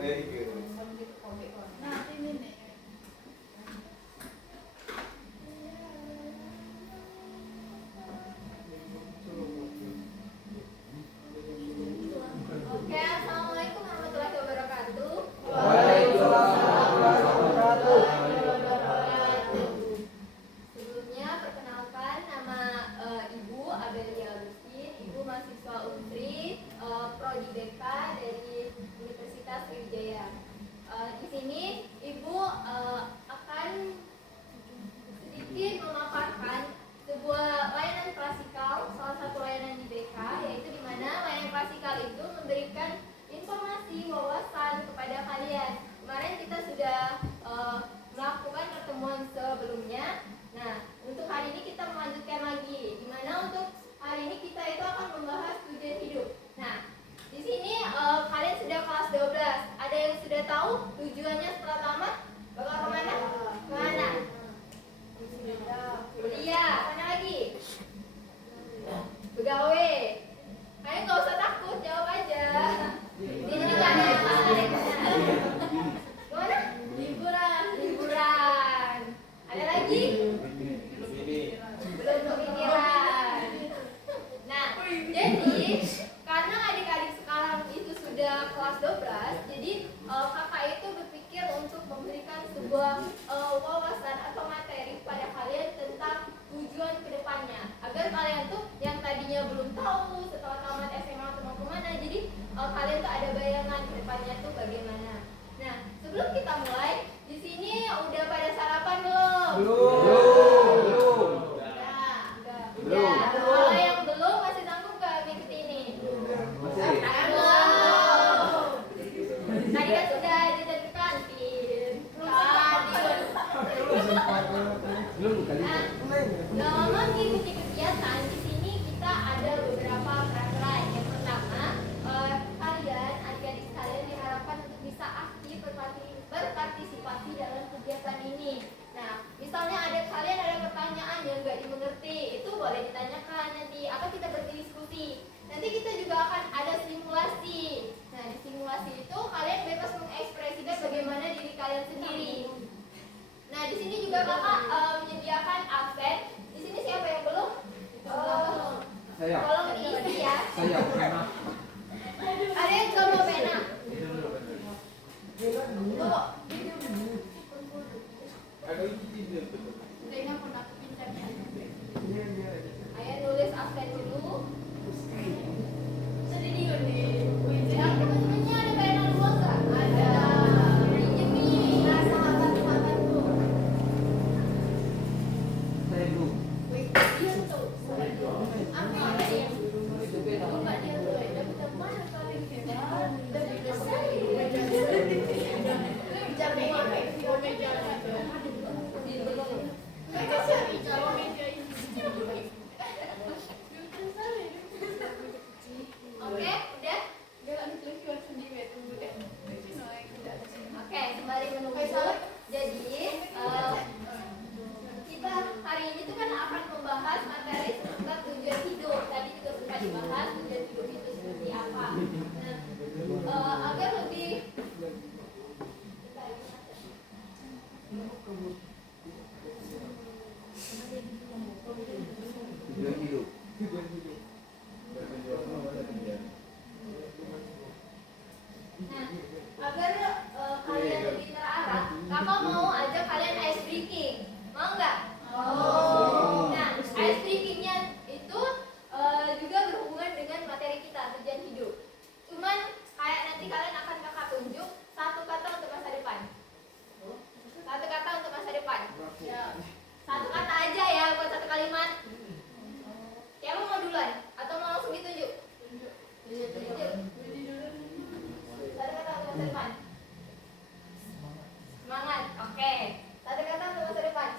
Nah, ini nih. Oke, assalamualaikum warahmatullahi wabarakatuh. Waalaikumsalam warahmatullahi wabarakatuh. Sebelumnya perkenalkan nama Ibu Abelia Agustin, Ibu mahasiswa Untri, Prodi BK dari Universitas Sriwijaya. Di sini Ibu akan sedikit memaparkan sebuah layanan klasikal, salah satu layanan di BK, yaitu di mana layanan klasikal itu memberikan informasi, wawasan kepada kalian. Kemarin kita sudah melakukan pertemuan sebelumnya. Nah, untuk hari ini kita melanjutkan lagi, di mana untuk hari ini kita itu akan membahas tujuan hidup. Nah, di sini kalian sudah kelas 12. Ada yang sudah tahu tujuannya setelah tamat? Bakal kemana? Kemana? Kuliah. Mana lagi? Begawe. Kalian nggak usah takut, jawab aja. Di sini nggak ada yang salah. Gimana? Liburan. Liburan. Ada lagi? Belum kepikiran. Nah, jadi karena adik-adik sekarang itu sudah kelas 12, jadi kakak itu berpikir untuk memberikan sebuah wawasan atau materi pada kalian tentang tujuan kedepannya, agar kalian tuh yang tadinya belum tahu setelah tamat SMA atau mau kemana, jadi kalian tuh ada bayangan kedepannya tuh bagaimana. Nah, sebelum kita mulai, di sini udah pada sarapan belum? Belum. Ya, kalau yang belum masih sanggup gak mengikuti ini? Masih. Belum. Tadi kan sudah jajan ke kantin. Belum kali. Nah, selama mengikuti kegiatan di sini kita ada beberapa peraturan. Yang pertama, kalian adik-adik sekalian diharapkan untuk bisa aktif berpartisipasi dalam kegiatan ini. Nah, misalnya kalian ada pertanyaan yang nggak dimengerti, itu boleh ditanyakan nanti. Atau kita berdiskusi. Nanti kita juga akan ada simulasi. Nah, di simulasi itu kalian bebas mengekspresikan bagaimana diri kalian sendiri. Nah, di sini juga kakak menyediakan absen. Di sini siapa yang belum? Saya. Tolong diisi ya. Saya pernah. Ada yang nggak mau pena? Ayah nulis absen dulu. Yang teman-temannya ada pena dua nggak? Ada. Pinjem nih. Nah, sahabat-sahabat tuh. Saya belum. Dia tuh. Apa ya? Bukan dia tuh. Dapat mana kalian kita? Dapat selesai. Bicara Oke, udah? Oke, kembali menunggu. Jadi, kita hari ini tuh kan akan membahas materi seputar tujuan hidup. Tadi juga sempat dibahas tujuan hidup itu seperti apa. Nah, agar lebih Tujuan hidup. Nah, agar kalian lebih terarah, kakak mau ajak kalian ice breaking. Mau nggak? Nah, ice breakingnya itu juga berhubungan dengan materi kita, tujuan hidup. Cuman kayak nanti kalian akan kakak tunjuk satu kata untuk masa depan. Satu kata untuk masa depan. Satu kata aja ya, buat satu kalimat. Siapa mau duluan? Atau mau langsung ditunjuk? Tunjuk. Satu kata untuk masa depan. Semangat. Oke. Satu kata untuk masa depan.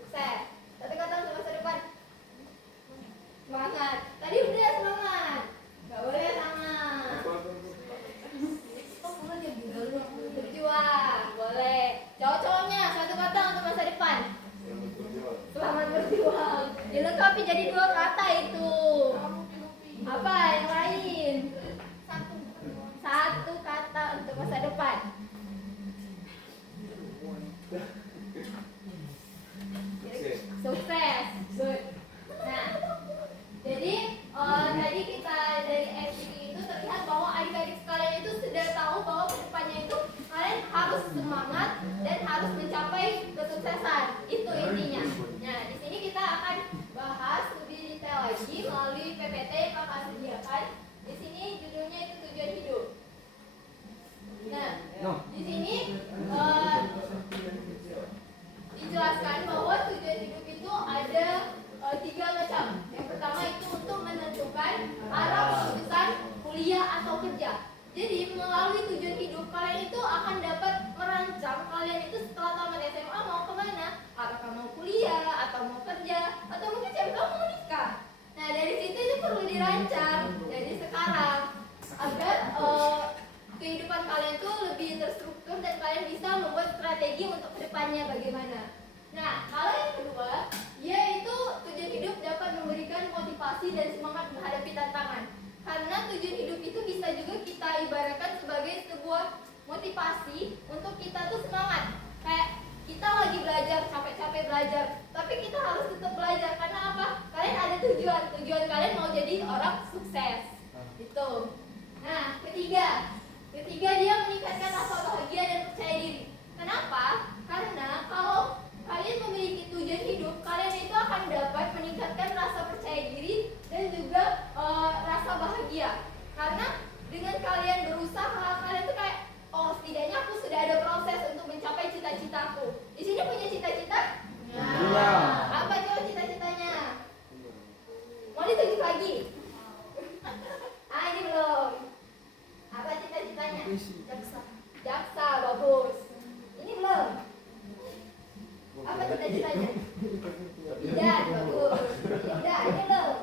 Sukses. Satu kata untuk masa depan. Semangat. Tadi udah semangat. Gak boleh sama. Berjuang. Boleh. Cowok-cowoknya satu kata untuk masa depan. Selamat berjuang. Dilengkapi jadi dua kata itu. Apa yang lain? Satu kata untuk masa depan. depan. Sukses. Good. Nah, jadi tadi kita dari FGD itu terlihat bahwa adik-adik sekalian itu sudah tahu bahwa kedepannya itu kalian harus semangat dan harus mencapai kesuksesan. Itu intinya. Nah, di sini kita akan bahas lebih detail lagi melalui PPT yang kakak sediakan. Di sini judulnya itu tujuan hidup. Nah, di sini dijelaskan bahwa tujuan hidup itu ada 3 macam. Yang pertama itu untuk menentukan arah keputusan kuliah atau kerja. Jadi melalui tujuan hidup kalian itu akan dapat merancang kalian itu setelah tamat SMA mau kemana, apakah mau kuliah atau mau kerja atau mungkin siapa tahu mau nikah. Nah dari situ itu perlu dirancang dari sekarang agar kehidupan kalian tuh lebih terstruktur dan kalian bisa membuat strategi untuk kedepannya bagaimana. Nah, kalau yang kedua, yaitu tujuan hidup dapat memberikan motivasi dan semangat menghadapi tantangan. Karena tujuan hidup itu bisa juga kita ibaratkan sebagai sebuah motivasi untuk kita tuh semangat. Kayak kita lagi belajar, capek-capek belajar, tapi kita harus tetap belajar karena apa? Kalian ada tujuan kalian mau jadi orang sukses. Gitu. Nah, ketiga dia meningkatkan rasa bahagia dan percaya diri. Kenapa? Karena kalau kalian memiliki tujuan hidup, kalian itu akan dapat meningkatkan rasa percaya diri dan juga rasa bahagia. Karena dengan kalian berusaha, kalian tuh kayak, oh setidaknya aku sudah ada proses untuk mencapai cita-citaku. Di sini punya cita-cita? Punya. Apa coba cita-citanya? Mau ditunjuk lagi? Ini belum. Apa cita-citanya? Jaksa, bagus. Ini belum. Apa cita-citanya? Bidan, bagus. Udah, ini belum.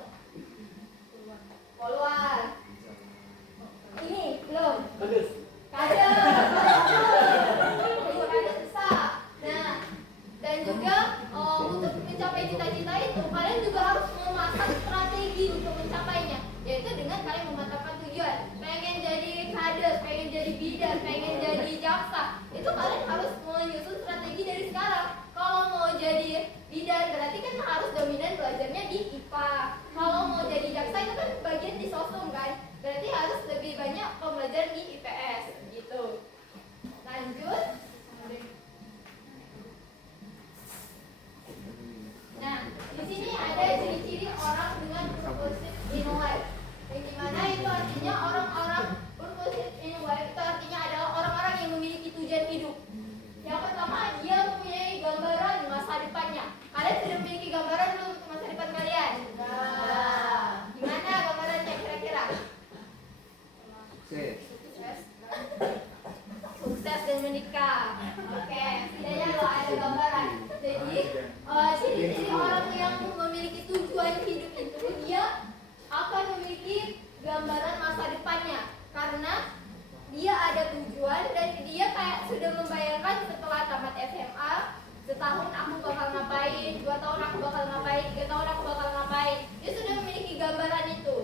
Poluan. Ini belum. Kades. Kades besar. Nah, dan juga untuk mencapai cita-cita itu kalian juga harus memasang strategi untuk mencapainya, yaitu dengan kalian mematangkan tujuan. Pengen jadi kades, pengen jadi bidan, pengen jadi jaksa, itu kalian harus menyusun strategi dari sekarang. Kalau mau jadi bidan berarti kan harus dominan belajarnya di IPA. Kalau mau jadi jaksa itu kan bagian di sosum kan, berarti harus lebih banyak pembelajaran di IPS gitu. Lanjut. Nah, di sini ada ciri-ciri orang dengan purposive inner life. Yang dimana itu artinya orang-orang purposive inner life itu artinya adalah orang-orang yang memiliki tujuan hidup. Yang pertama, dia mempunyai gambaran masa depannya. Kalian sudah memiliki gambaran belum untuk masa depan kalian? Nah, gimana gambarannya kira-kira? Sukses dan menikah. Oke, setidaknya lo ada gambaran. Jadi, ciri-ciri orang yang memiliki tujuan hidup itu dia akan memiliki gambaran masa depannya. Karena dia ada tujuan dan dia kayak sudah membayangkan setelah tamat SMA, setahun aku bakal ngapain, 2 tahun aku bakal ngapain, 3 tahun aku bakal ngapain. Dia sudah memiliki gambaran itu.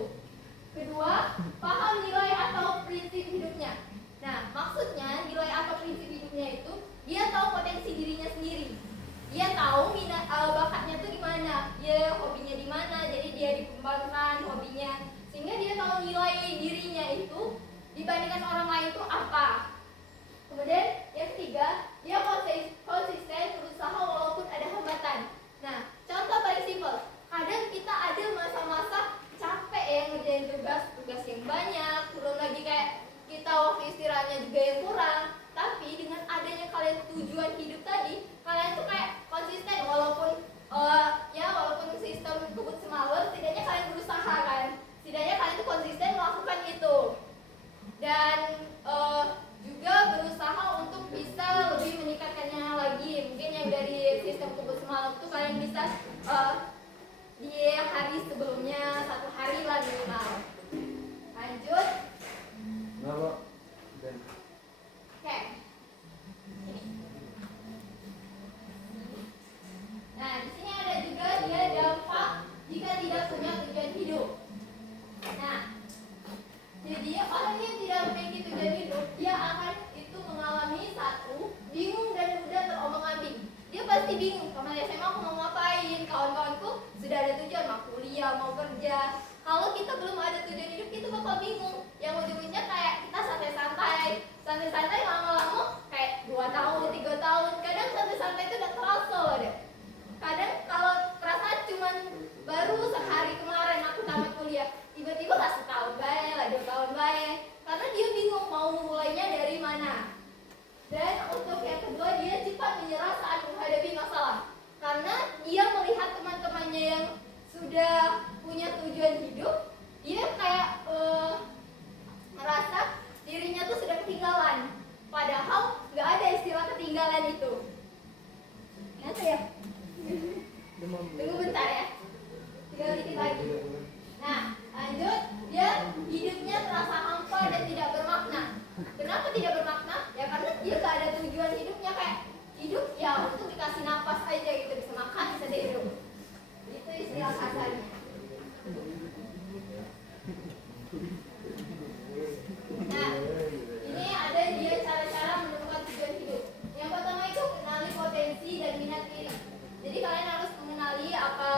Kedua, paham nilai atau prinsip hidupnya. Nah, maksudnya nilai atau prinsip hidupnya itu dia tahu potensi dirinya sendiri. Dia tahu minat bakatnya tuh di mana, dia hobinya di mana, jadi dia dikembangkan hobinya sehingga dia tahu nilai dirinya itu dibandingkan orang lain itu apa. Kemudian yang ketiga, dia konsisten berusaha walaupun ada hambatan. Nah, contoh paling simpel, kadang kita ada masa-masa capek ya ngerjain tugas yang banyak, belum lagi kayak kita waktu istirahatnya juga yang kurang. Tapi dengan adanya kalian tujuan hidup tadi, kalian tuh kayak konsisten walaupun walaupun sistem kebut semalam, setidaknya kalian berusaha kan. Setidaknya kalian tuh konsisten melakukan itu. Dan juga berusaha untuk bisa lebih meningkatkannya lagi. Mungkin yang dari sistem kebut semalam tuh kalian bisa mau kerja. Kalau kita belum ada tujuan hidup, kita bakal bingung. Yang ujung-ujungnya kayak kita santai-santai lama-lama kayak 2 tahun, 3 tahun. Kadang santai-santai itu udah terasa loh deh. Kadang kalau perasaan cuman baru sehari kemarin aku tamat kuliah, tiba-tiba lah setahun bae, lah 2 tahun bae. Karena dia bingung mau mulainya dari mana. Dan untuk yang kedua, dia cepat menyerah saat menghadapi masalah. Karena dia melihat teman-temannya yang sudah punya tujuan hidup, dia kayak merasa dirinya tuh sudah ketinggalan. Padahal nggak ada istilah ketinggalan itu. Ingat ya? Tunggu bentar ya. Tinggal dikit lagi. Nah, lanjut. Dia hidupnya terasa hampa dan tidak bermakna. Kenapa tidak bermakna? Ya karena dia nggak ada tujuan hidupnya, kayak hidup ya untuk dikasih nafas aja gitu, bisa makan, bisa hidup. Itu istilah kasarnya. Nah, ini ada dia cara-cara menemukan tujuan hidup. Yang pertama itu kenali potensi dan minat diri. Jadi kalian harus mengenali apa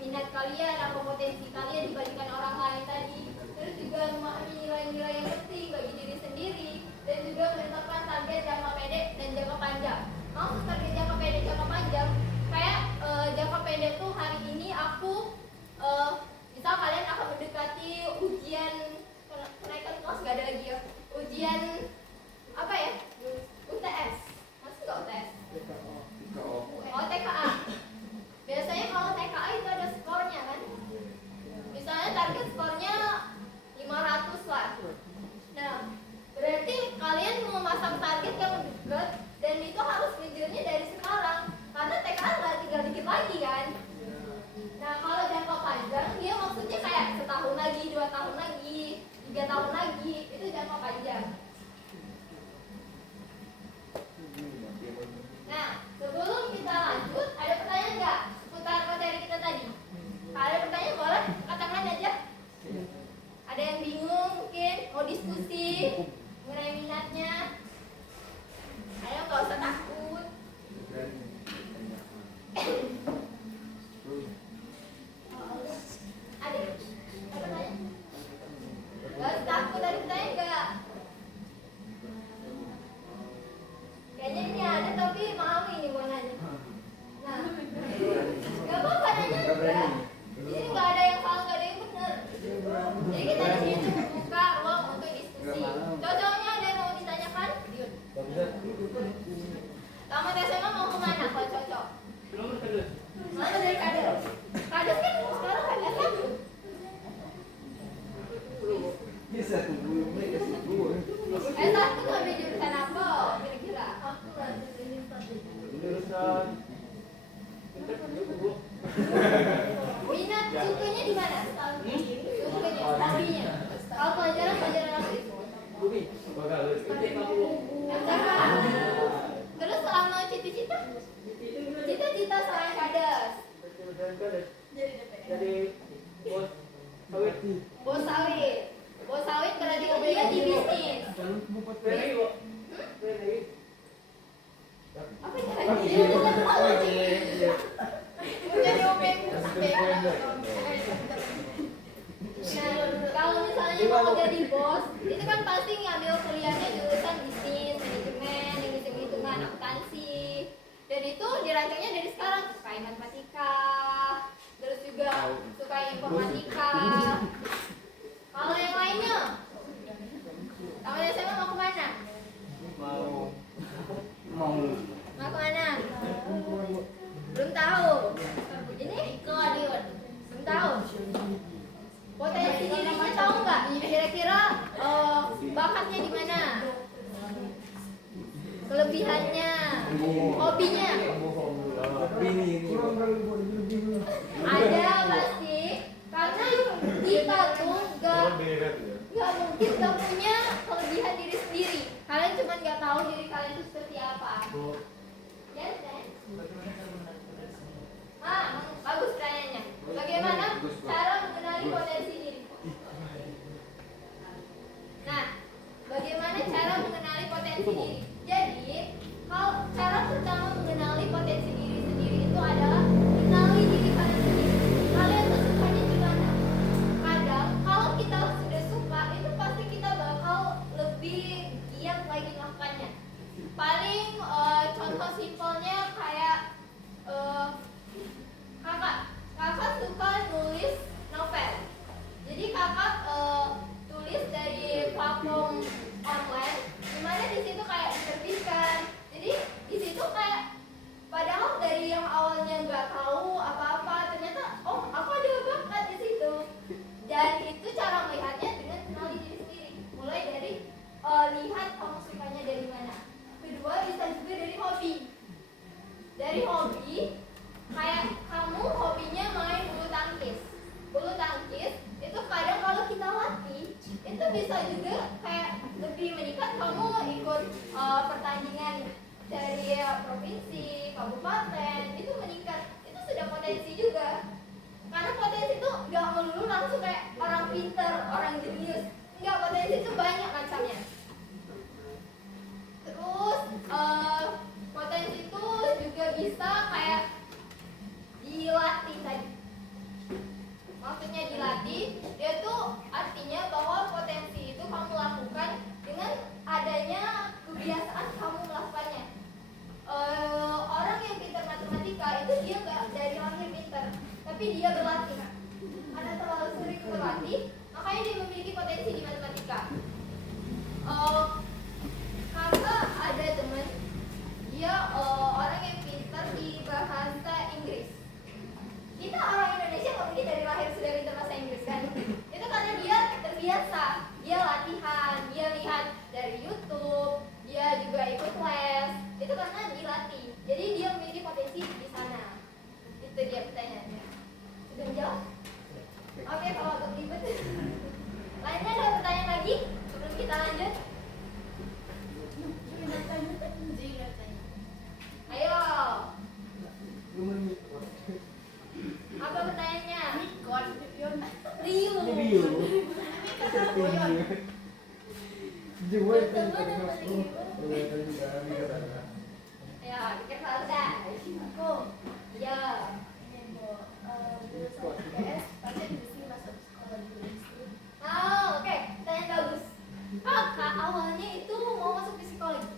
minat kalian, apa potensi kalian dibandingkan orang lain tadi. Terus juga memahami nilai-nilai yang penting bagi diri sendiri, dan juga menetapkan target jangka pendek dan jangka panjang. Maksud target jangka pendek, jangka panjang, kayak jangka pendek tuh hari ini aku misal kalian akan mendekati ujian kenaikan kelas, gak ada lagi ya, ujian apa ya, UTS, masih nggak UTS? Oh, TKA. Biasanya kalau TKA itu ada skornya kan, misalnya target skornya 500 lah. Nah, berarti kalian memasang target yang dekat, dan itu harus ngejarnya dari sekarang, karena TKA nggak tinggal dikit lagi kan. Nah, kalau jangka panjang, dia maksudnya kayak setahun lagi, 2 tahun lagi, 3 tahun lagi, itu jangka panjang. Nah, sebelum kita lanjut, ada pertanyaan nggak seputar materi kita tadi? Kalau ada pertanyaan boleh katakan aja. Ada yang bingung mungkin, mau diskusi mengenai minatnya? Ayo, nggak usah takut. Ada pertanyaan? Nggak usah takut, ada pertanyaan nggak? Kayaknya ini ada, tapi maaf ini mau nanya. Nah, nggak apa-apa nanya juga. Ini nggak ada yang salah, nggak ada yang benar. Jadi kita di sini membuka ruang untuk diskusi. Cocoknya ada yang mau ditanyakan? Tamat SMA mau kemana kalau cocok? Mana dari kader? Kader kan sekarang kan S1. Bisa tunggu mereka sih. S1 ngambil jurusan apa kira-kira? Jurusan Minat sukanya di mana? Sukanya, hobinya. Kalau pelajaran apa? Terus selama cita-cita? Cita-cita selain kader. jadi bos sawit. Bos sawit. Bos sawit berarti dia di bisnis. PNI, Bu. PNI. Apa itu? Jadi OPM. Nah, kalau misalnya mau jadi bos, itu kan pasti ngambil kuliahnya jurusan bisnis, manajemen, yang hitung-hitungan, akuntansi. Dan itu dirancangnya dari sekarang, sukai matematika, terus juga sukai informatika. Kalau yang lainnya, kamu SMA mau kemana? Mau Mau kemana? Belum tahu. Ini ke Adion. Belum tahu. Potensi dirinya tahu nggak? Kira-kira bakatnya di mana? Kelebihannya, hobinya? ini Ada pasti. Karena kita tuh nggak mungkin nggak punya kelebihan diri sendiri. Kalian cuma nggak tahu diri kalian itu seperti apa. Yes, kan? Bagus pertanyaannya. Bagaimana cara mengenali potensi diri? Nah, bagaimana cara mengenali potensi diri? Jadi, kalau cara pertama mengenali potensi diri sendiri itu adalah kenali diri kalian sendiri. Kalian tuh sukanya di mana? paten itu meningkat, itu sudah potensi juga. Karena potensi itu nggak melulu langsung kayak orang pinter, orang jenius. Enggak, potensi itu banyak macamnya. Terus potensi itu juga bisa kayak dilatih tadi. Maksudnya dilatih, yaitu artinya bahwa potensi itu kamu lakukan dengan adanya kebiasaan kamu melakukannya. Orang yang pintar matematika itu dia nggak dari lahir pintar, tapi dia berlatih. Karena terlalu sering berlatih, makanya dia memiliki potensi di matematika. Kakak ada teman, dia orang yang pintar di bahasa Inggris. Kita orang Indonesia nggak mungkin dari lahir sudah pintar bahasa Inggris kan? Itu karena dia terbiasa, dia latihan, dia lihat dari YouTube, dia juga ikut les. Itu karena dilatih. Jadi dia memiliki potensi di sana. Itu dia pertanyaannya. Sudah menjawab? Oke, kalau agak ribet. Lainnya ada pertanyaan lagi sebelum kita lanjut? Ayo. Apa pertanyaannya? Rio. Ya, kita harus dah. Ya. Oke, pertanyaan bagus. Kakak awalnya itu mau masuk psikologi,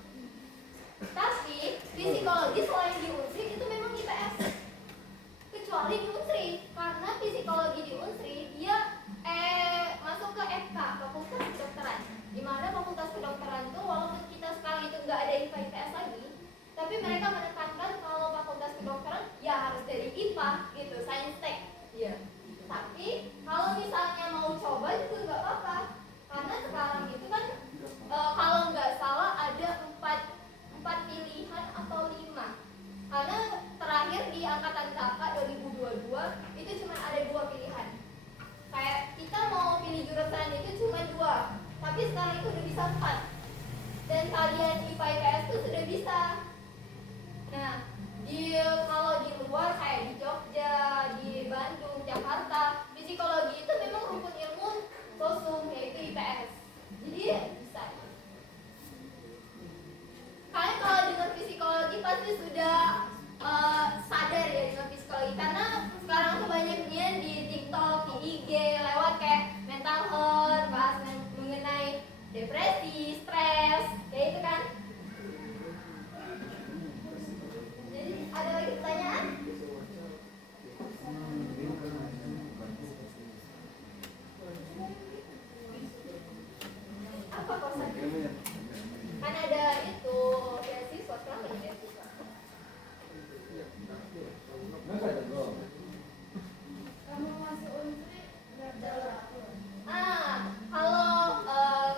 tapi psikologi selain di Unsri itu memang IPS, kecuali di Unsri, karena psikologi di Unsri dia masuk ke FK, Fakultas Kedokteran, di mana Fakultas Kedokteran itu walaupun kita sekarang itu nggak ada IPA IPS lagi, tapi mereka menekankan kalau Fakultas Kedokteran ya harus dari IPA gitu, Sains Tech, ya. Tapi kalau misalnya mau coba juga nggak apa-apa, karena sekarang itu kan kalau nggak salah ada empat pilihan atau 5. Karena terakhir di angkatan kakak 2022 itu cuma ada 2 pilihan. Kayak kita mau pilih jurusan itu cuma 2, tapi sekarang itu udah bisa 4. Dan kalian IPA IPS itu sudah bisa. Nah, kalau di luar kayak di Jogja, di Bandung, Jakarta, psikologi itu memang rukun ilmu sosum yaitu IPS. Jadi bisa. Kalian kalau dengar psikologi pasti sudah sadar ya dengan psikologi, karena sekarang tuh banyaknya di TikTok, di IG lewat kayak mental health, bahas mengenai depresi, stres, kayak itu kan. Jadi ada lagi pertanyaan? Apa kosan? Kan ada itu beasiswa, sekarang lagi beasiswa. Kamu masuk Unsri berapa? Kalau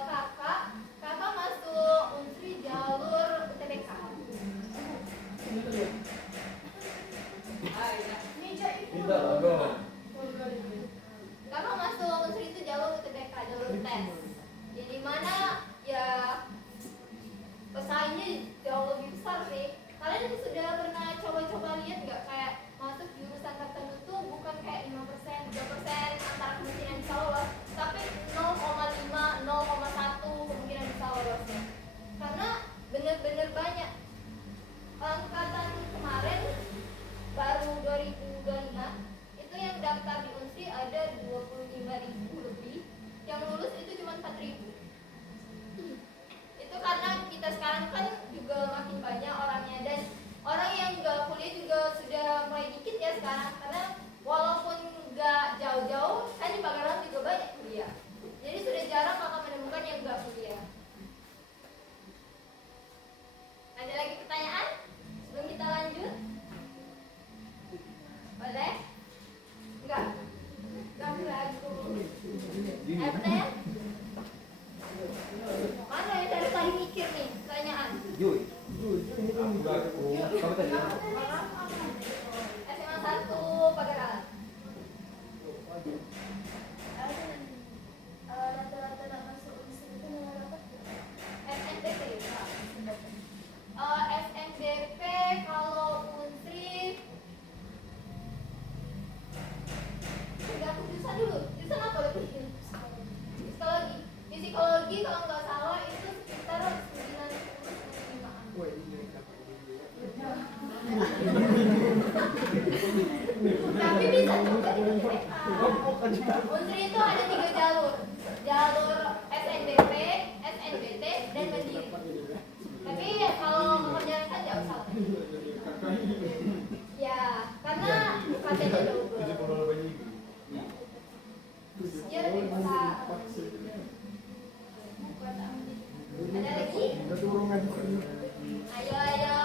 kakak masuk Unsri jalur UTBK. Meja itu. Tidak dong. Kakak masuk Unsri itu jalur UTBK, jalur tes. Jadi mana ya pesaingnya jauh lebih besar sih. Kalian sudah pernah coba-coba lihat nggak kayak masuk jurusan tertentu tuh bukan kayak 5%, 3% antara kemungkinan bisa lolos, tapi 0,5, 0,1 kemungkinan bisa lolosnya. Karena bener-bener banyak. Angkatan kemarin baru 2025 itu yang daftar di Unsri ada 25.000 lebih, yang lulus itu cuma 4.000. Itu karena kita sekarang kan juga makin banyak orangnya, dan orang yang nggak kuliah juga sudah mulai dikit ya sekarang, karena walaupun nggak jauh-jauh kan di Pagaran juga banyak kuliah, jadi sudah jarang kakak menemukan yang nggak kuliah. Ada lagi pertanyaan sebelum kita lanjut? Boleh? Enggak? Ragu-ragu. Ada pertanyaan? Mana yang dari tadi mikir nih pertanyaan? Yui. Kamu tadi. SMA 1 Pagaran. Rata-rata nak masuk Unsri itu nomor apa? SNDP. SNDP kalau Unsri psikologi kalau nggak salah itu sekitar 95. Tapi bisa coba di Unsri itu ada 3 jalur. Jalur SNBP, SNBT, dan Mandiri. Tapi ya, kalau pekerjaan kan jauh salah. Ya, karena katanya double. Ya lebih besar. Ada lagi? Ayo, ayo.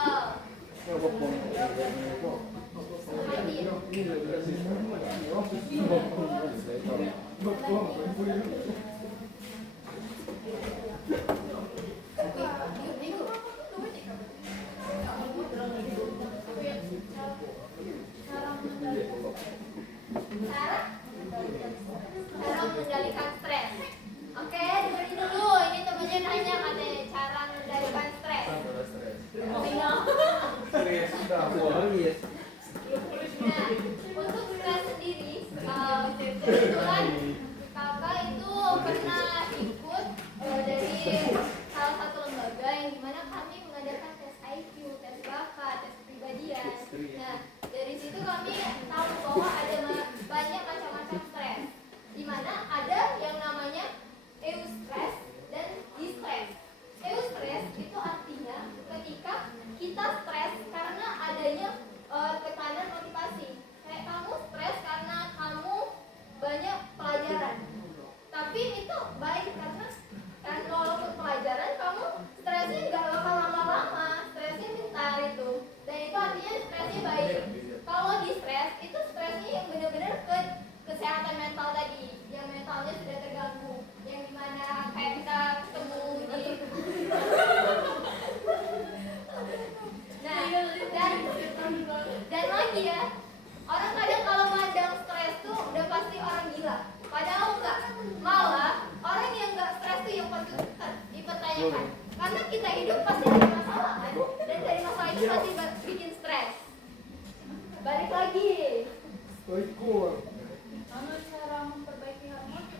Hadir. Cara mengendalikan stres. Oke, dengerin dulu. Ini temennya nanya katanya cara mengendalikan stres. Nah, untuk stres sendiri, kebetulan kakak itu pernah ikut dari salah satu lembaga yang dimana kami mengadakan tes IQ, tes bakat, tes kepribadian. Nah, dari situ kami tahu bahwa ada banyak macam-macam stres, dimana ada yang namanya eustress dan distress. Eustress itu artinya ketika kita stres karena adanya tekanan motivasi. Kayak kamu stres karena kamu banyak pelajaran. Tapi itu baik karena kan walaupun pelajaran kamu stresnya nggak bakal lama-lama, stresnya bentar itu. Dan itu artinya stresnya baik. Kalau di stres itu stresnya yang benar-benar ke kesehatan mental tadi, yang mentalnya sudah terganggu, yang dimana kayak kita ketemu di dan lagi ya, orang kadang kalau mandang stres tuh udah pasti orang gila. Padahal enggak, malah orang yang enggak stres tuh yang patut dipertanyakan. Karena kita hidup pasti ada masalah kan, dan dari masalah itu pasti bikin stres. Balik lagi. Cara memperbaiki harmoni.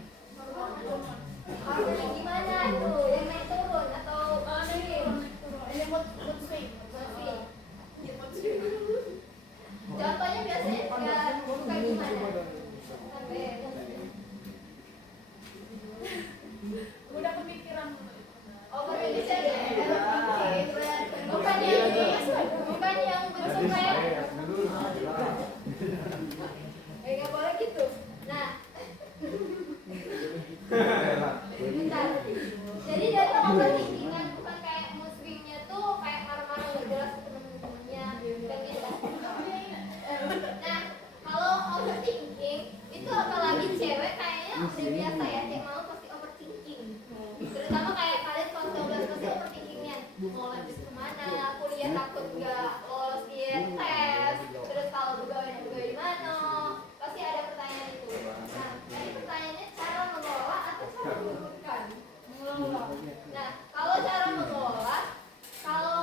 Harmoni gimana tuh? Yang naik turun atau Ini mood swing. contohnya biasanya kayak gimana? Sampai Udah kepikiran. oh berbeda ya? Bukan yang bentuk kayak nggak boleh gitu. Nah, bentar. Jadi dari overthinking kan bukan kayak mood swingnya tuh kayak marah-marah nggak jelas ke temen-temennya kan gitu. Nah, kalau overthinking itu apalagi cewek kayaknya udah biasa ya, cewek mau pasti overthinking. Terutama kayak kalian kalau 19 pasti overthinkingnya mau lanjut kemana, kuliah takut nggak lolos di tes, terus kalau begawe di mana, pasti ada pertanyaan itu. Nah, tadi pertanyaannya cara mengelola atau cara menurunkan? Nah, kalau cara mengelola, kalau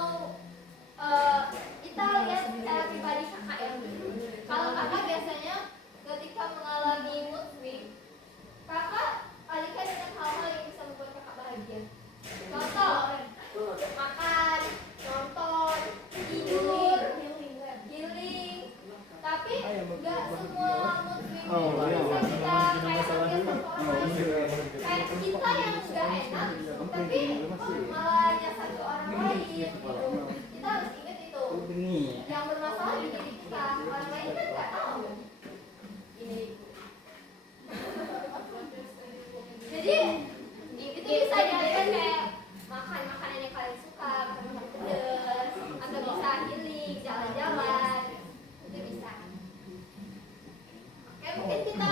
kita lihat secara pribadi kakak ya. Kalau kakak biasanya ketika mengalami mood swing, kakak alihkan dengan hal-hal yang bisa membuat kakak bahagia. Contoh, makan, nonton, tidur, healing. Tapi nggak semua mood swing itu bisa kita kayak ambil sama orang lain. Kayak kita yang nggak enak, tapi malah nyasar ke orang lain gitu. Kita harus ingat itu. Yang bermasalah di diri kita, orang lain kan nggak tahu. Ini. Jadi itu bisa dialihkan kayak makan makanan yang kalian suka, makan pedas, atau bisa healing, jalan-jalan, itu bisa. Oke, mungkin kita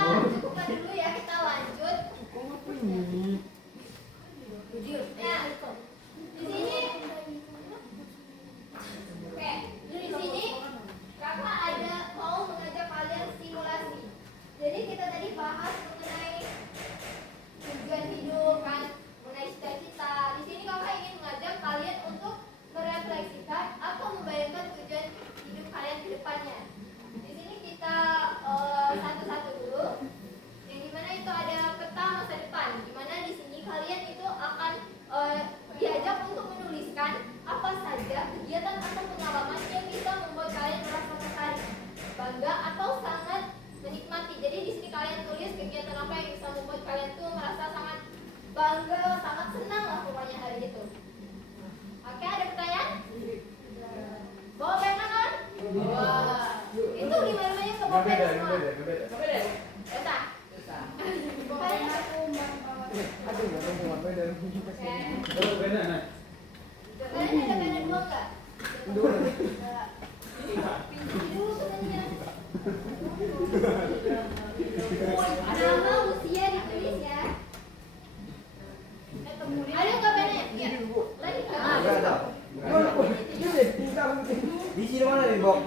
apa yang bisa membuat kalian tuh merasa sangat bangga, sangat senang lah pokoknya hari itu. Oke, ada pertanyaan? Bawa pena kan? Wah, itu gimana ya bawa pena semua? Sampai deh. Eta. Pokoknya aku banget. Aduh, nggak tahu mau apa dan Oke. kalau benar nah. Kalian ada pena dua nggak? Dua. Pinjam dulu penanya. Nama, usia ditulis ya. Ada nggak penanya? Iya. Lagi nggak? Enggak ada. Di sini mana nih, Bok?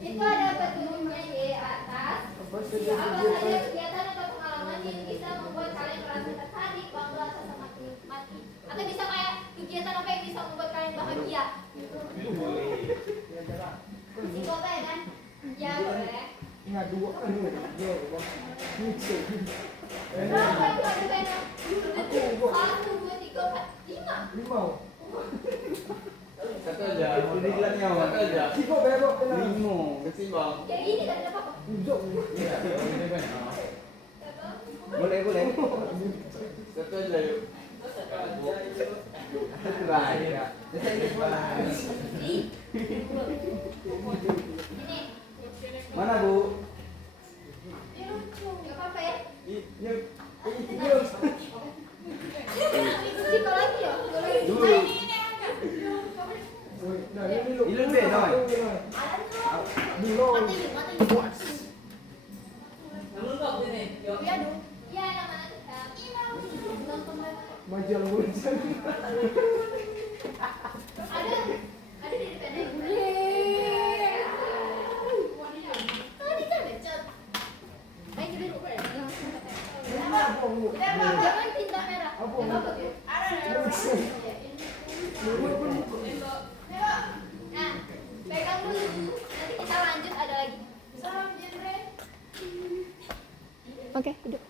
Itu ada petunjuknya di atas. Apa saja kegiatan atau pengalaman yang bisa membuat kalian merasa tertarik, bangga atau sangat menikmati. Atau bisa kayak kegiatan apa yang bisa membuat kalian bahagia. Isi kota ya kan? Ya boleh. Enggak dua kan dua. Berapa itu ada pena? 1, 2, 3, 4, 5. Lima. Satu aja. Ini gelasnya, Satu aja. Siko bebok kena. Lima. Ketimbang. Kayak gini kan ada apa-apa. Iya. Ini kan. Boleh, boleh. Satu aja yuk. Baik ya. Ini. Mana, Bu? Ini lucu. Gak apa-apa ya? Ini Isi kau lagi ya? dulu. Ilun deh, Noy. Mati. Namun kok ini, yuk. Iya dong. Iya, namanya nonton lagi. Majang bulan. Ada di depan ini. Tadi kan becet. Ayo coba buka ya. Jangan tinta merah. Apa tuh? Nah, pegang dulu. Nanti kita lanjut ada lagi. Salam genre. Oke, duduk.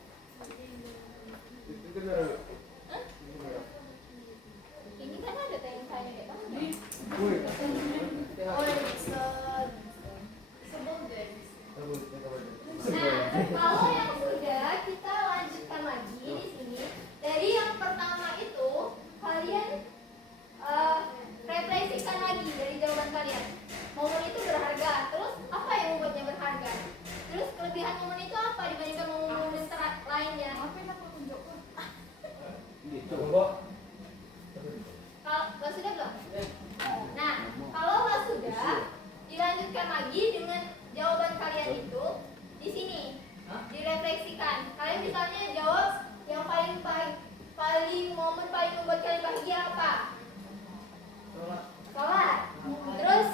Ini kan ada tanya kayak kamu. Oh, it's sebel guys. Nah, kalau yang sudah kita lanjutkan lagi di sini. Dari yang pertama itu kalian refleksikan lagi dari jawaban kalian. Momen itu berharga. Terus apa yang membuatnya berharga? Terus kelebihan momen itu apa dibandingkan momen-momen lainnya? Apa yang aku tunjukkan? Kalau sudah belum? Nah, kalau nggak sudah, dilanjutkan lagi dengan jawaban kalian itu di sini direfleksikan. Kalian misalnya jawab yang paling baik, momen paling membuat kalian bahagia apa? Sholat. Terus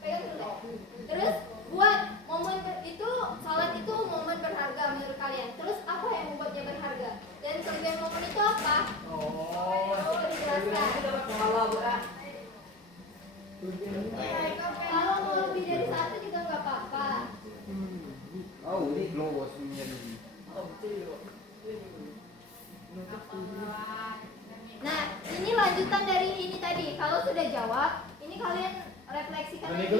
pegang dulu deh. Terus buat momen itu sholat itu momen berharga menurut kalian. Terus apa yang membuatnya berharga? Dan kelebihan momen itu apa? Oh, dijelaskan. Kalau mau lebih dari satu juga nggak apa-apa. Oh, ini glowos menjadi. Nah, ini lanjutan dari ini tadi. Kalau sudah jawab, ini kalian refleksikan lagi.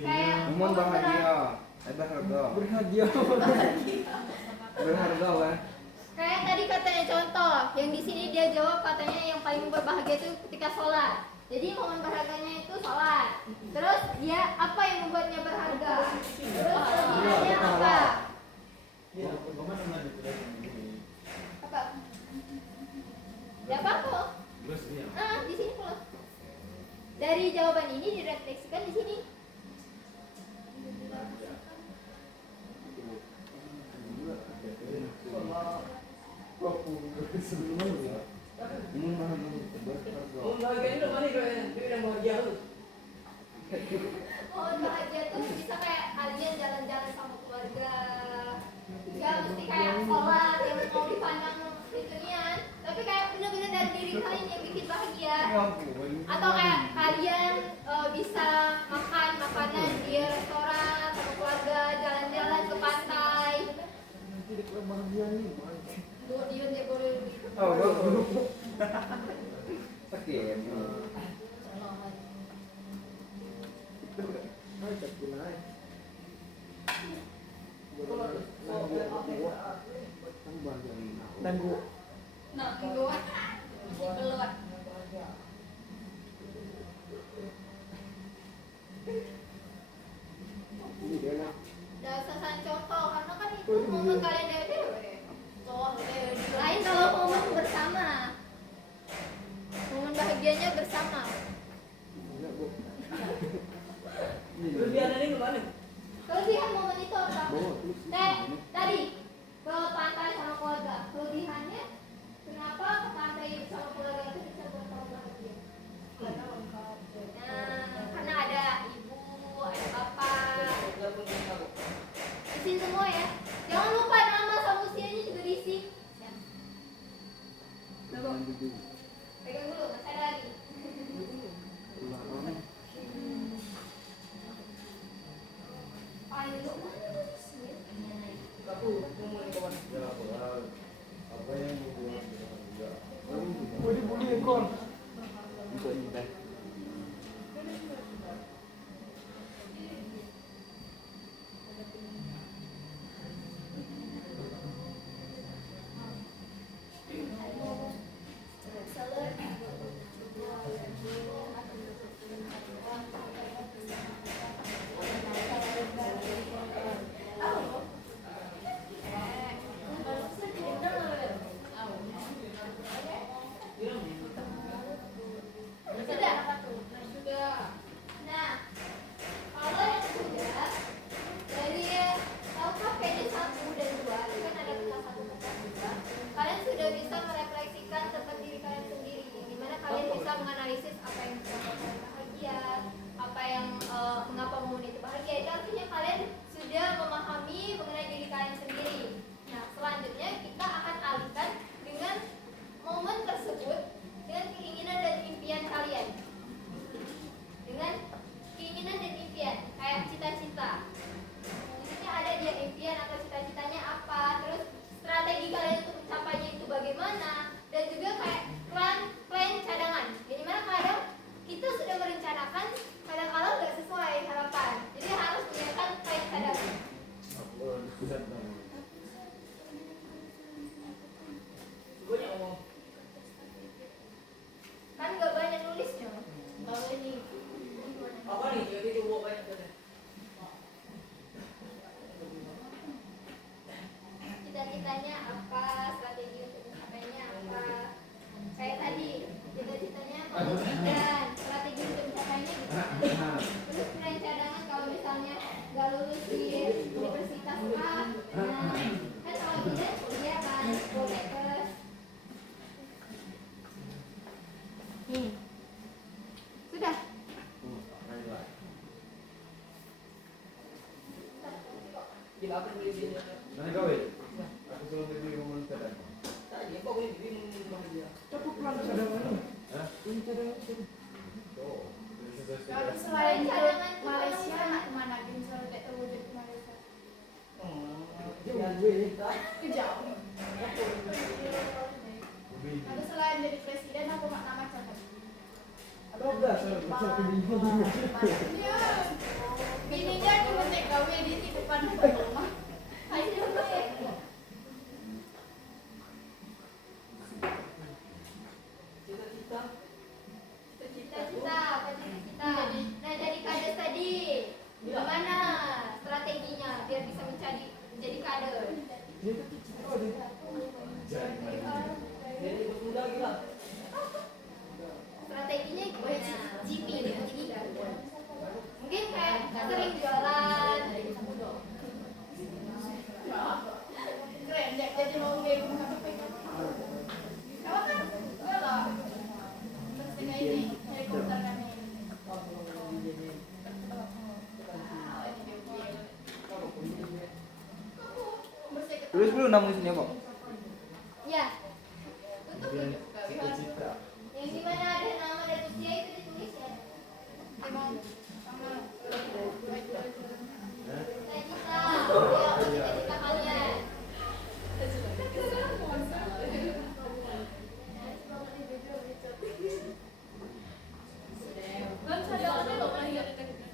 Kayak Momen bahagia. Berharga. Berharga. Berharga kan? Kayak tadi katanya contoh, yang di sini dia jawab katanya yang paling berbahagia itu ketika sholat. Jadi momen berharganya itu sholat. Terus dia apa yang membuatnya berharga? Terus kelebihannya apa? Apa? Ya apa kok? Di sini pula. Dari jawaban ini direfleksikan di sini. Momen bahagia tuh bisa kayak kalian jalan-jalan sama keluarga. Gak mesti kayak sholat yang mau dipandang itunya, tapi kayak bener-bener dari diri kalian yang bikin bahagia. Atau kayak kalian bisa makan makanan di restoran sama keluarga, jalan-jalan ke pantai. Dia boleh lebih. Oh, bagus. Sakit. Selamat. Dan gua Nah, gua Keluar. ini dia lah. Dasar contoh karena kan itu momen kalian dewe. Lain kalau momen bersama. Momen bahagianya bersama. Enggak, Bu. Terus dia ini kemana? Kelebihan momen itu apa? Bawa terus. Tadi ke pantai sama keluarga. Kelebihannya kenapa ke pantai sama keluarga itu bisa bertemu bahagia? karena lengkap. Nah, karena ada ibu, ada bapak, Enggak punya tahu. isi semua ya. Jangan lupa nama sama usianya juga diisi. Ya. Jangan duduk. Pegang dulu, masih ada lagi. Ulangan. Ayo, mana usia? Aku ngomong ini kawan. Apa yang mau buat juga? Boleh ekor. Untuk ini. Sudah. Nah, kalau yang sudah dari tahukah PD 1 dan 2 itu kan ada kelas 1 dan kelas 2. Kalian sudah bisa merefleksikan tentang diri kalian sendiri, di mana kalian bisa menganalisis apa yang membuat kalian bahagia, apa yang mengapa momen itu bahagia. Itu artinya kalian sudah memahami mengenai diri kalian sendiri. Nah, selanjutnya kita akan alihkan dengan momen tersebut dengan keinginan dan impian kalian. Dengan keinginan dan impian, kayak cita-cita. Di sini ada dia impian atau cita-citanya apa, terus strategi kalian untuk mencapainya itu bagaimana, dan juga kayak plan cadangan. Jadi mana kadang kita sudah merencanakan, kadang-kadang nggak sesuai harapan. Jadi harus menyiapkan plan cadangan. Banyak ngomong. Kan nggak banyak nulisnya. Kalau ini Apa nih? Jadi coba banyak banyak. Cita-citanya apa, strategi untuk mencapainya apa. Kayak tadi, cita-citanya dan strategi untuk mencapainya gimana. Terus plan cadangan kalau misalnya nggak lulus di universitas A, nah kan kalau tidak kuliah kan, boleh terus. Sudah. Gila apa yang di Mana kau? Aku selalu berdiri ngomong tadi. Tadi apa gue bingung bahagia. Cukup lah cadangan. Hah? Ini cadangan. Oh, kalau selain itu Malaysia nak kemana? Misalnya tak terwujud ke Malaysia. Kejauh. Kalau selain jadi presiden aku mak nama macam. Ada udah saya baca ke bini. Iya. Bininya cuma TKW di depan rumah. Ayo deh. Cita-cita. Cita-cita, apa cita-cita? Nah, jadi kades tadi, gimana strateginya biar bisa menjadi kader? Dia tuh cita ada. Jadi bertunda gila. Strateginya gimana? GP ya, jadi kader. Mungkin kayak sering jualan. Keren, jadi mau game apa kan? Enggak lah. Terus ini helikopter kami. Tulis dulu nama isinya, Bang. Ya, tutup ya. cita-cita. Yang dimana ada nama dan usia itu ditulis ya. Emang sama Cita-cita, ya apa cita-cita kalian?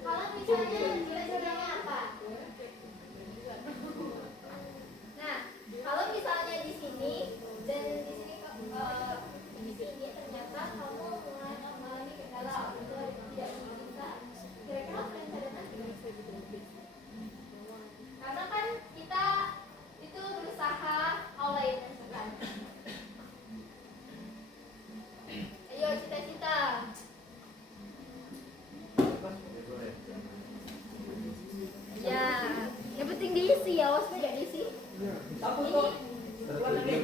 Kalau misalnya cita-citanya apa? Nah, kalau misalnya awas tuh jadi sih. Takut kok. Keluar lagi.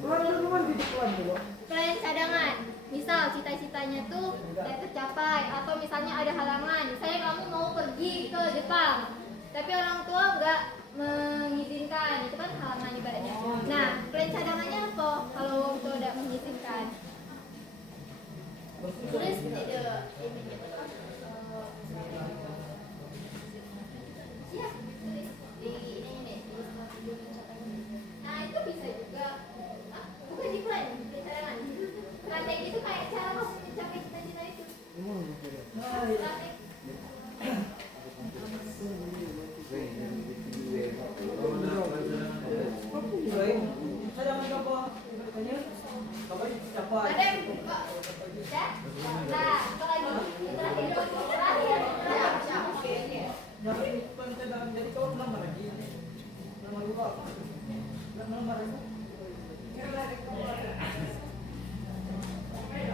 Keluar dari rumah di keluar dulu. Plan cadangan. Misal cita-citanya tuh udah tercapai atau misalnya ada halangan. Misalnya kamu mau pergi ke Jepang, tapi orang tua nggak mengizinkan, itu kan halangan ibaratnya. Nah, plan cadangannya apa kalau orang tua udah mengizinkan? Tulis di ini gitu. Siap, tulis di ini nah itu bisa juga. Bukan di plan cadangan. Strategi itu kayak cara kamu mencapai cita-cita itu. Strategi. Cadangan apa? Katanya kapan capai? Ada yang buka. Ya? Nah, apa lagi? Terakhir. Jadi cadangan jadi kau nomor lagi. Nomor lupa. Nomor itu.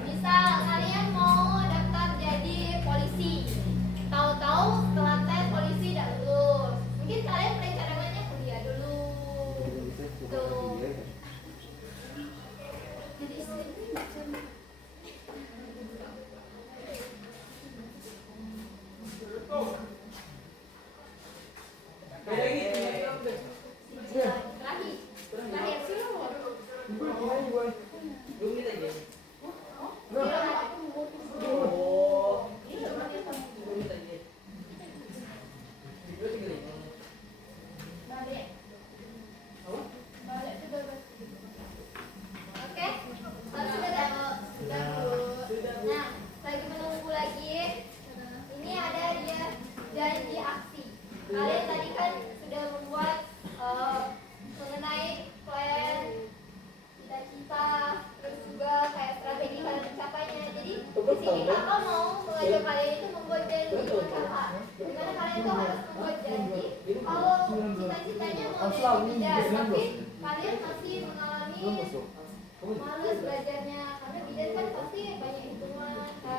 Misal kalian mau daftar jadi polisi, tahu-tahu setelah tes polisi tidak lulus, mungkin kalian plan cadangannya kuliah dulu. Tuh. Jadi terakhir. Belum kita ini. Oke, sudah Bu. Nah, lagi menunggu lagi. Ini ada dia janji aksi. Kalian tadi kan sudah membuat mengenai plan, cita-cita, terus juga kayak strategi kalian mencapainya. Jadi di sini kakak mau mengajak kalian itu membuat janji dengan kakak. Dimana kalian tuh harus membuat janji kalau cita-citanya mau jadi bidan, tapi kalian masih mengalami malas belajarnya karena bidan kan pasti banyak hitungan kan.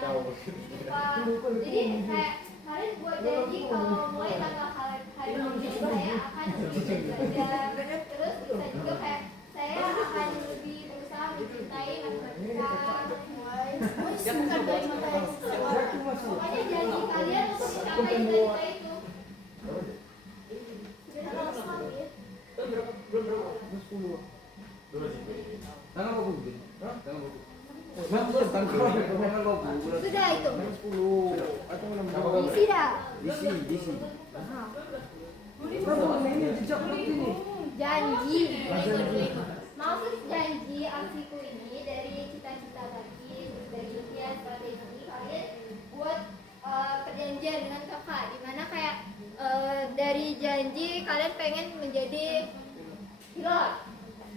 Jadi kayak kalian buat janji kalau mulai tanggal hari ini saya akan lebih belajar, terus bisa juga kayak saya akan lebih berusaha mencintai matematika. Pokoknya janji kalian untuk mencapai cita-cita itu. Belum berapa? 10. Dua sih. Tangan kau buku. Hah? Tangan buku. Tangan kau buku. Sudah itu. 10 atau 16. Isi dah. Disi. Berapa ini jejak bukti nih? Janji. Maksud janji aksiku ini dari cita-cita tadi, terus dari impian strategi kalian buat perjanjian dengan kakak, dimana kayak dari janji kalian pengen menjadi pilot.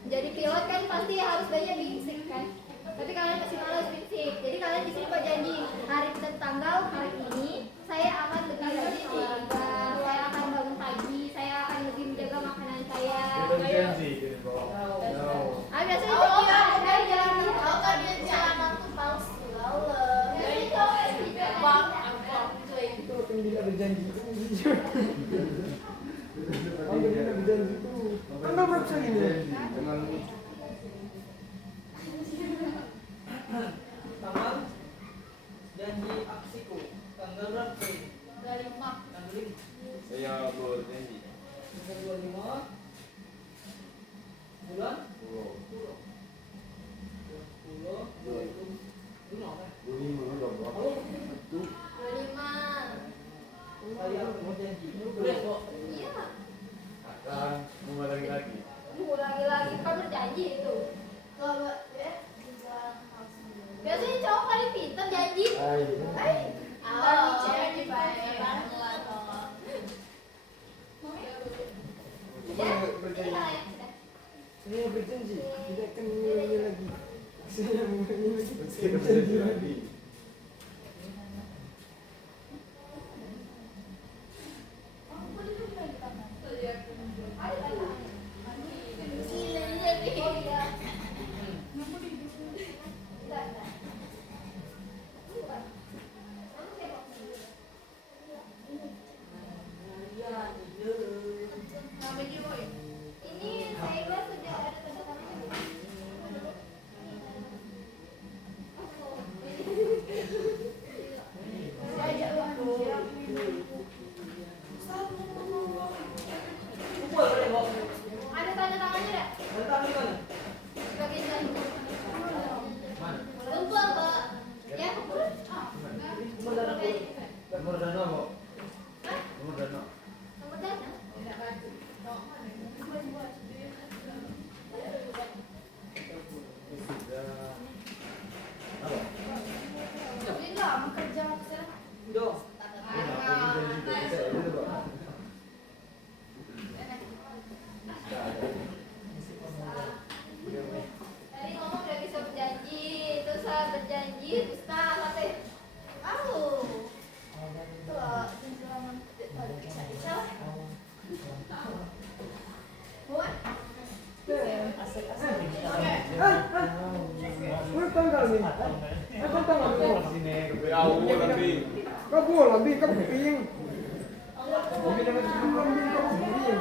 Jadi pilot kan pasti harus banyak basic kan, tapi kalian masih malas basic. Jadi kalian di sini buat janji hari dan tanggal hari ini saya akan lebih rajin olahraga, saya akan bangun pagi, saya akan lebih menjaga makanan saya. Janji. Biasanya itu ada janji. Kalau kan dia jalan tuh palsu lah. Jadi itu Bang, Itu yang bila berjanji itu. Kalau bila berjanji itu. Anda berapa ini? Dengan Tanggal janji aksiku tanggal berapa? dari mak. Tanggal 5. Saya berjanji. Tanggal 25 bulan 10. 10 5. saya mau janji. Boleh kok. Iya. Akan mengulangi lagi. Mengulangi lagi kan berjanji itu. Kalau dia jalan palsu. Biasanya cowok paling pintar janji. Kalau cewek dibayar Ya, ini hal yang sudah. saya berjanji tidak akan mengulangi lagi. Saya mengulangi lagi. Saya berjanji lagi. Namanya Kumpul boleh kok. Ada tanda tangannya enggak? Datang di mana? Bagian tadi. Mana? Kumpul, Mbak. Ya, kumpul. Nomor dana Bu. Nomor dana, Bu. Hah? Nomor dana. Nomor dana? Apa? Tapi enggak mau kerja mau ke sana. Do. Tadi ngomong udah bisa berjanji, terus berjanji, dusta, katanya. Tuh, jengkelangan bisa. Buat. Woi, tanggal nih. Kau tanggal nih. Sini, lebih. Kau boleh lebih keping. Mungkin dengan sebelum lebih kau beli.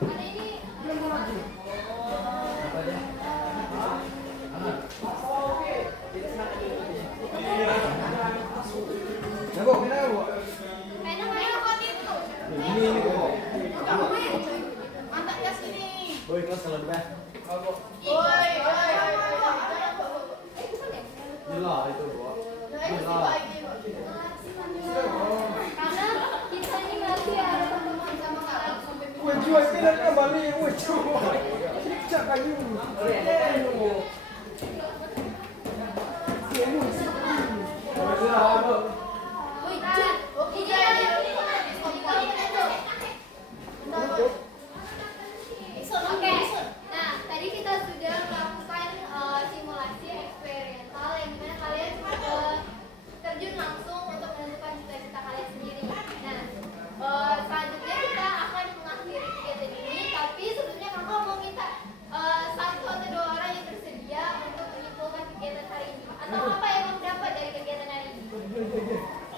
Ada ini. Ya, Bu, kenapa, Bu? Mainan kok itu. Ini, Bu. Mantap ya sini. Woi, kelas kalau dua. Woi. Gila itu, Bu. Nah, itu sih lagi. Karena kita ini masih ada pertemuan sama Kak Agus sampai Woi, jual kita kembali. Woi, jual. Cicak kayu. Woi, Cik. Oke, Oke, nah tadi kita sudah melakukan simulasi eksperimental yang dimana kalian terjun langsung untuk menentukan cita-cita kalian sendiri. Nah, selanjutnya kita akan mengakhiri kegiatan ini, tapi sebelumnya kakak mau minta satu atau dua orang yang bersedia untuk menyimpulkan kegiatan hari ini. Atau apa yang kamu dapat dari kegiatan hari ini?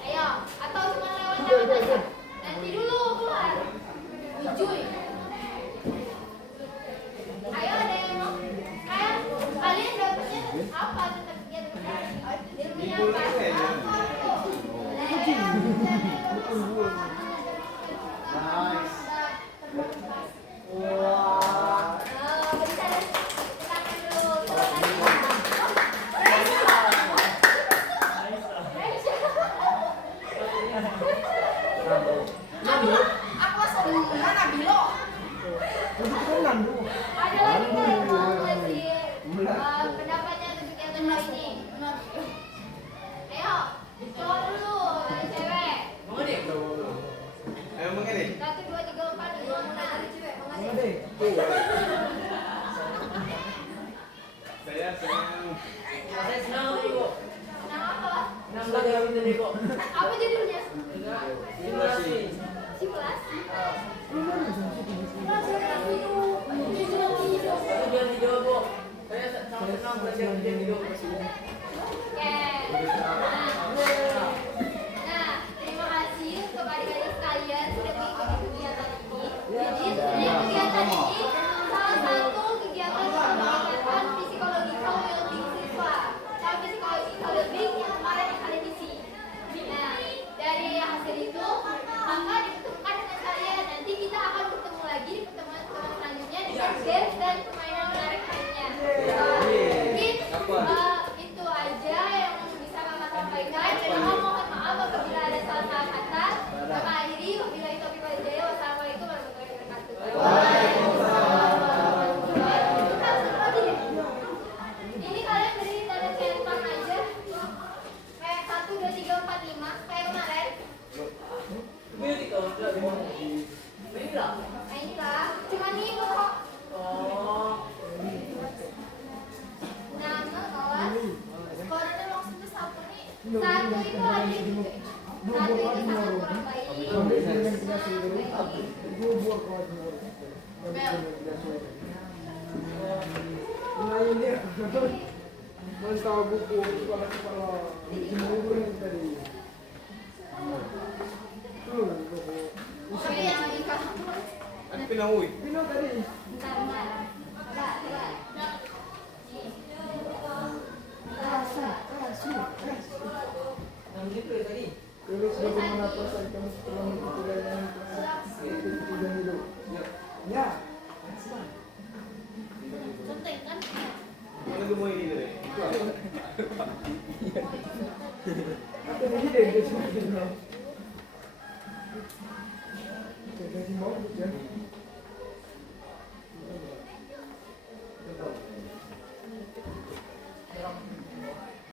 Ayo, atau cuma lewat-lewat aja. Nanti dulu keluar. Ujuy. Ayo ada yang mau? Kalian dapatnya apa tentang kegiatan hari ini? Ilmunya apa? Nice. Wah. Bisa tangan dulu. aku langsung mana Bilo? Itu kan nandu. Ada lagi nggak yang mau ngasih pendapatnya untuk kegiatan hari ini? Ayo, cowok dulu, dari cewek. Emang ini? 1, 2, 3, 4, 5, 6, dari cewek. Mau ngasih? Ada. Saya senang. Saya senang nih kok. Senang apa? Senang banget hari ini kok. Apa judulnya? Simulasi. Simulasi. Satu bulan hijau kok. Saya sangat senang belajar bulan hijau. Oke. Nah, terima kasih untuk adik-adik sekalian sudah mengikuti kegiatan ini. Jadi sebenarnya kegiatan ini salah satu kegiatan yang meningkatkan psikological well-being siswa. Kalau psikological well-being yang kemarin akademisi. Nah, dari hasil itu maka ditentukan dengan kalian. Nanti kita akan bertemu lagi di pertemuan-pertemuan selanjutnya dengan games dan permainan menarik lainnya. Mungkin itu aja yang bisa kakak sampaikan. Dan kakak mohon maaf apabila ada salah-salah kata. Kakak akhiri, wabillahi taufiq wal hidayah. Wassalamualaikum warahmatullahi wabarakatuh. Ini kalian berdiri tanda centang aja. Kayak 1, 2, 3, 4, 5 kayak kemarin. Ini kok enggak di mana? Ini lah. Nah inilah, cuma nih kok. Oh. Nama, kelas. Kalau ada langsung ke satu nih. Satu itu aja gitu. Satu itu sangat kurang baik. Gue buat kau dulu. Nah ini mantau buku kepala ini tadi. Tapi yang nikah. Ada pinawi. Bino tadi. Bentar, bentar. Coba. Rasa. Yang gitu ya tadi. Tulis bagaimana perasaan kamu. semua ini deh. Aku ini deh, guys. Jadi mau ya.